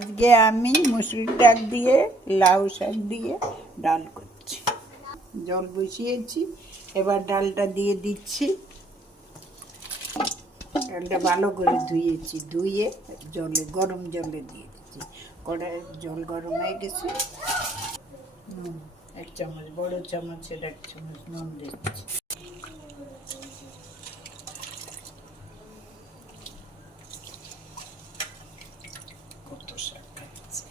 আজকে আমি মুসুরির ডাল দিয়ে লাউ শাক দিয়ে ডাল করছি। জল বসিয়েছি, এবার ডালটা দিয়ে দিচ্ছি। ডালটা ভালো করে ধুয়েছি, ধুয়ে গরম জলে দিয়ে দিচ্ছি। কড়াইয়ে জল গরম হয়ে গেছে। এক চামচ, বড় চামচের এক চামচ নুন দিচ্ছি। কত শাক আছে,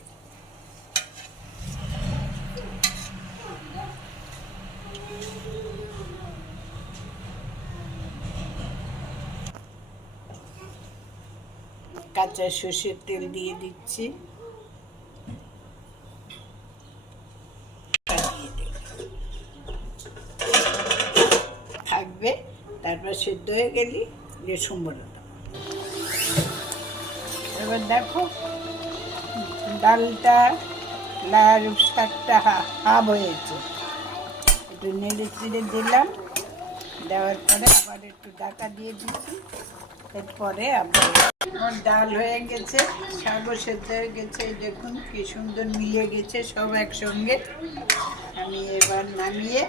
কাঁচা সর্ষের তেল দিয়ে দিচ্ছি। থাকবে, তারপর সেদ্ধ হয়ে গেলে রসুন বড়া দেবো। এবার দেখো ডালটা লাল শাকটা হাফ হয়েছে, একটু নেড়ে চেড়ে দিলাম। দেওয়ার পরে আবার একটু ঢাকা দিয়ে দিচ্ছি। এরপরে আবার আমার ডাল হয়ে গেছে, শাকও সেদ্ধ হয়ে গেছে। দেখুন কি সুন্দর মিলিয়ে গেছে সব একসঙ্গে। আমি এবার নামিয়ে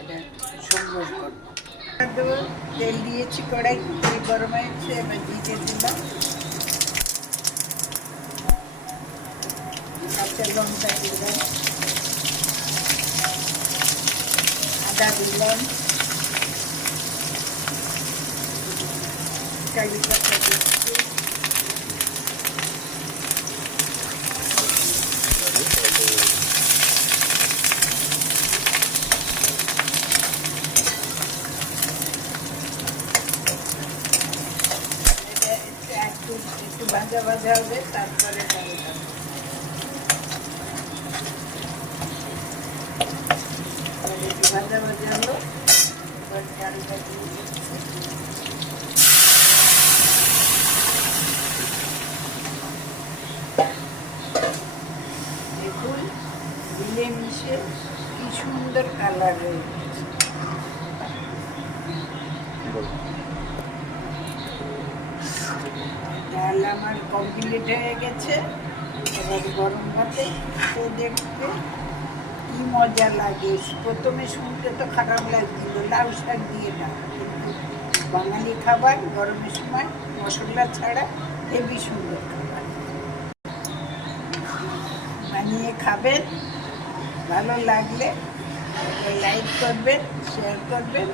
এটা সম্বর করবো। তেল দিয়েছি, কড়াই তেল গরম হয়েছে, এবার দিয়ে দিলাম কাঁচা লঙ্কা, দিলাম আদা, দিলাম কারি পাতা দিচ্ছি, একটু ভাজা ভাজা হবে, তারপরে ডালটা একটু ভাজা ভাজা হলো। এবার ডালটা দিয়ে দিচ্ছি। দেখুন মিলেমিশে কি সুন্দর কালার হয়ে গেছে। ডাল আমার কমপ্লিট হয়ে গেছে। এবার গরম ভাতে দেখবে কি মজা লাগে। প্রথমে শুনতে তো খারাপ লাগছিল লাউ শাক দিয়ে না, কিন্তু বাঙালি খাবার গরমের সময় মশলা ছাড়া হেবি সুন্দর খাবার। বানিয়ে খাবেন, ভালো লাগলে লাইক করবেন, শেয়ার করবেন।